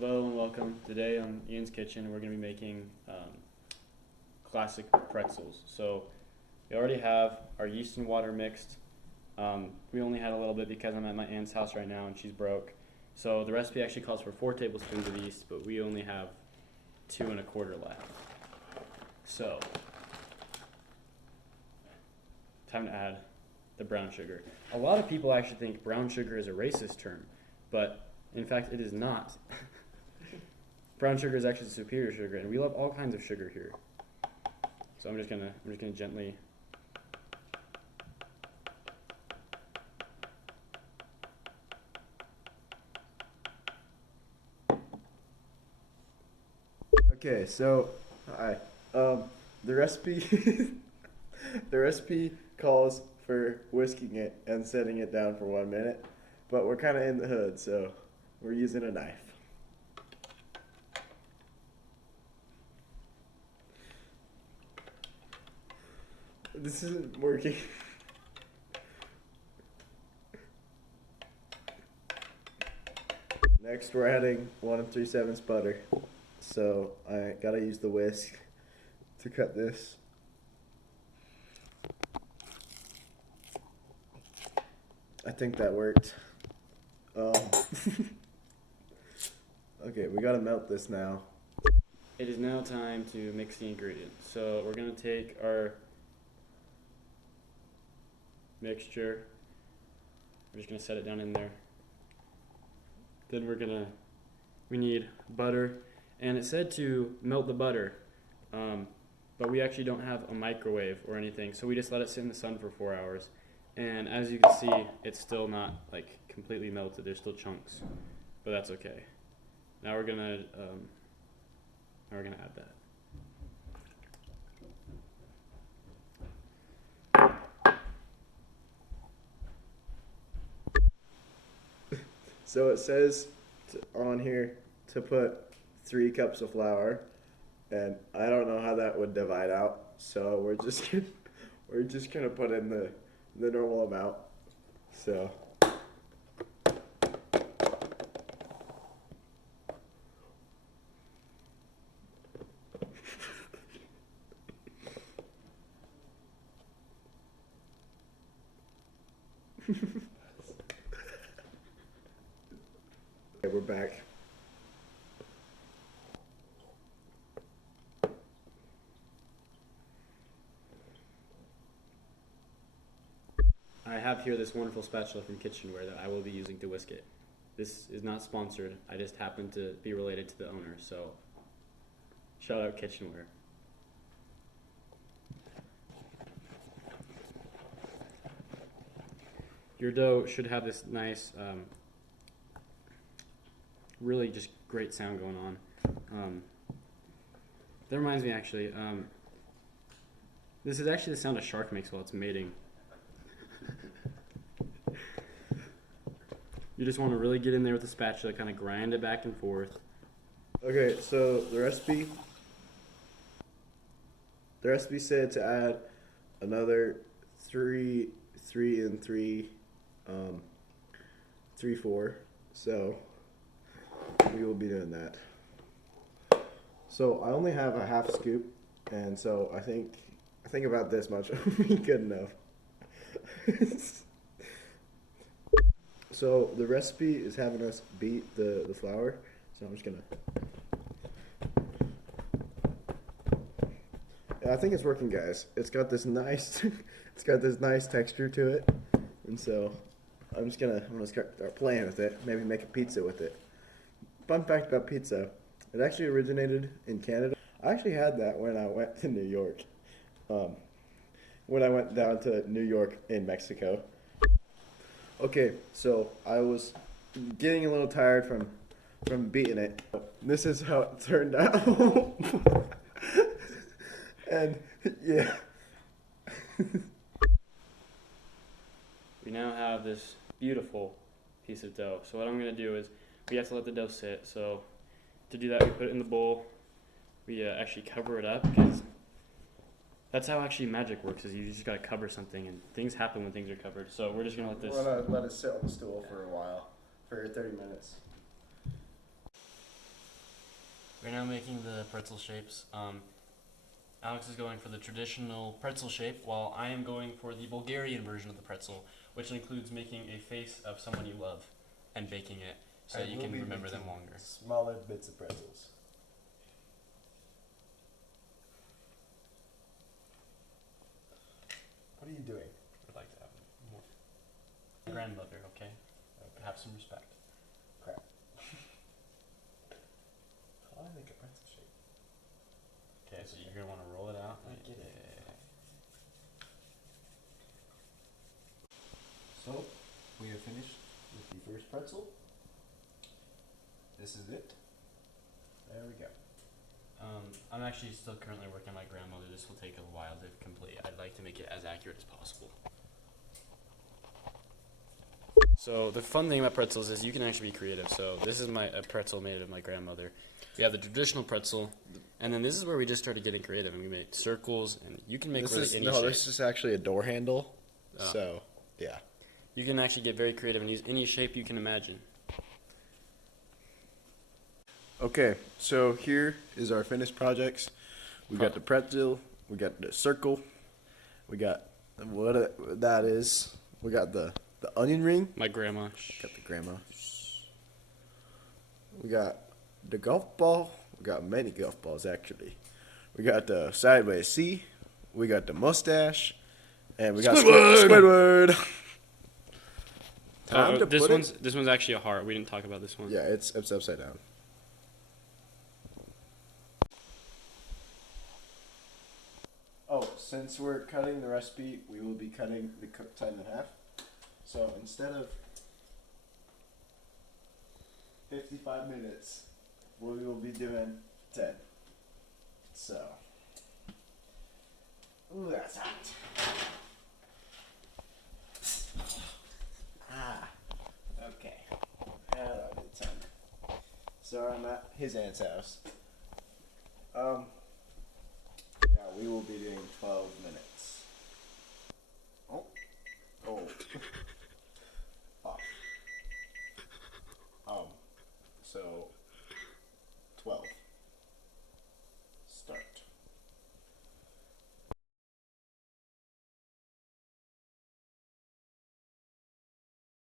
Hello and welcome. Today on Ian's Kitchen, we're going to be making classic pretzels. So we already have our yeast and water mixed. We only had a little bit because I'm at my aunt's house right now and she's broke. So the recipe actually calls for 4 tablespoons of yeast, but we only have 2 1/4 left. So time to add the brown sugar. A lot of people actually think brown sugar is a racist term, but in fact it is not. Brown sugar is actually the superior sugar, and we love all kinds of sugar here. So I'm just gonna gently Okay, so hi. The recipe the recipe calls for whisking it and setting it down for 1 minute, but we're kind of in the hood, so we're using a knife. This isn't working. Next, we're adding 1 3/7 butter. So I gotta use the whisk to cut this. I think that worked. Okay, we gotta melt this now. It is now time to mix the ingredients. So we're gonna take our mixture. We're just gonna set it down in there. Then we need butter, and it said to melt the butter, but we actually don't have a microwave or anything, so we just let it sit in the sun for 4 hours. And as you can see, it's still not like completely melted. There's still chunks, but that's okay. Now we're gonna add that. So it says on here to put 3 cups of flour, and I don't know how that would divide out. So we're just gonna put in the normal amount. So okay, we're back. I have here this wonderful spatula from Kitchenware that I will be using to whisk it. This is not sponsored. I just happen to be related to the owner, so shout out Kitchenware. Your dough should have this nice, really just great sound going on. That reminds me actually, this is actually the sound a shark makes while it's mating. You just want to really get in there with the spatula, kind of grind it back and forth. Okay, so the recipe said to add another 3 and 3 3 4. So we will be doing that. So I only have a half scoop, and so I think about this much will be good enough. So the recipe is having us beat the flour. So I'm just gonna. Yeah, I think it's working, guys. It's got this nice, it's got this nice texture to it, and so I'm gonna start playing with it. Maybe make a pizza with it. Fun fact about pizza: it actually originated in Canada. I actually had that when I went to New York. When I went down to New York in Mexico. Okay, so I was getting a little tired from beating it. This is how it turned out. And yeah. We now have this beautiful piece of dough. So what I'm going to do is we have to let the dough sit. So to do that, we put it in the bowl. We actually cover it up because that's how actually magic works. Is you just got to cover something, and things happen when things are covered. So we're just going to let this. We're gonna let it sit on the stool for a while, for 30 minutes. We're now making the pretzel shapes. Alex is going for the traditional pretzel shape, while I am going for the Bulgarian version of the pretzel, which includes making a face of someone you love and baking it so that you can remember them longer. Smaller bits of pretzels. What are you doing? I'd like to have more. Grandmother, okay? Have some respect. Crap. How do I make a pretzel shape? Okay, so you're gonna want to roll it out. I get it. Yeah. So, we are finished with the first pretzel. This is it. There we go. I'm actually still currently working on my grandmother. This will take a while to complete. I'd like to make it as accurate as possible. So the fun thing about pretzels is you can actually be creative. So this is a pretzel made of my grandmother. We have the traditional pretzel, and then this is where we just started getting creative, and we made circles, and you can make any shape. This is actually a door handle. Oh. So, yeah. You can actually get very creative and use any shape you can imagine. Okay, so here is our finished projects. We got the pretzel, we got the circle, we got what that is. We got the onion ring. My grandma. Got the grandma. We got the golf ball. We got many golf balls actually. We got the sideways C. We got the mustache, and we got Squidward. This one's actually a heart. We didn't talk about this one. Yeah, it's upside down. Oh, since we're cutting the recipe, we will be cutting the cooked time in half. So instead of 55 minutes, we will be doing 10. So, ooh, that's hot. Okay. How do I do the timer? So I'm at his aunt's house. Yeah, we will be doing 12